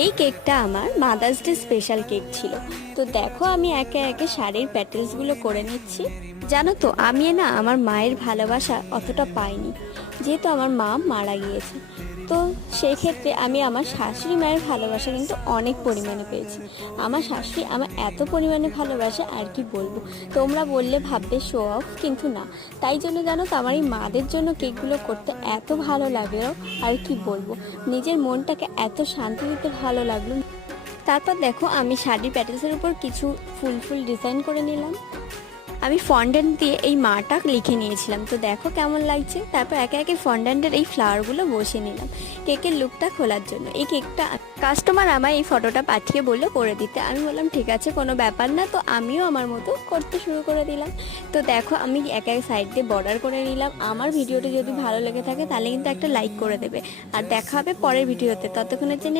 এই কেকটা আমার মাদার্স ডে স্পেশাল কেক ছিল। তো দেখো আমি একে একে শাড়ির প্যাটেলসগুলো করে নিচ্ছি। জানো তো আমি না আমার মায়ের ভালোবাসা অতটা পাইনি, যেহেতু আমার মা মারা গিয়েছে। তো সেই ক্ষেত্রে আমি আমার শাশুড়ি মায়ের ভালোবাসা কিন্তু অনেক পরিমাণে পেয়েছি। আমার শাশুড়ি আমার এত পরিমাণে ভালোবাসে আর কি বলবো। তোমরা বললে ভাববে শো অফ, কিন্তু না। তাই জন্য জানো তো আমার এই মাদের জন্য কেকগুলো করতে এত ভালো লাগলো, আর কি বলবো, নিজের মনটাকে এত শান্তি দিতে ভালো লাগলো। তারপর দেখো আমি শাড়ির প্যাটেলসের উপর কিছু ফুল ফুল ডিজাইন করে নিলাম। আমি ফন্ডেন্ট দিয়ে এই মাটা লিখে নিয়েছিলাম, তো দেখো কেমন লাগছে। তারপর একে একে ফন্ডেন্টের এই ফ্লাওয়ারগুলো বসিয়ে নিলাম কেকের লুকটা খোলার জন্য। এই কেকটা কাস্টমার আমায় এই ফটোটা পাঠিয়ে বললো করে দিতে। আমি বললাম ঠিক আছে, কোনো ব্যাপার না। তো আমিও আমার মতো করতে শুরু করে দিলাম। তো দেখো আমি এক এক সাইড দিয়ে বর্ডার করে নিলাম। আমার ভিডিওটা যদি ভালো লেগে থাকে তাহলে কিন্তু একটা লাইক করে দেবে। আর দেখা হবে পরের ভিডিওতে, ততক্ষণের জন্য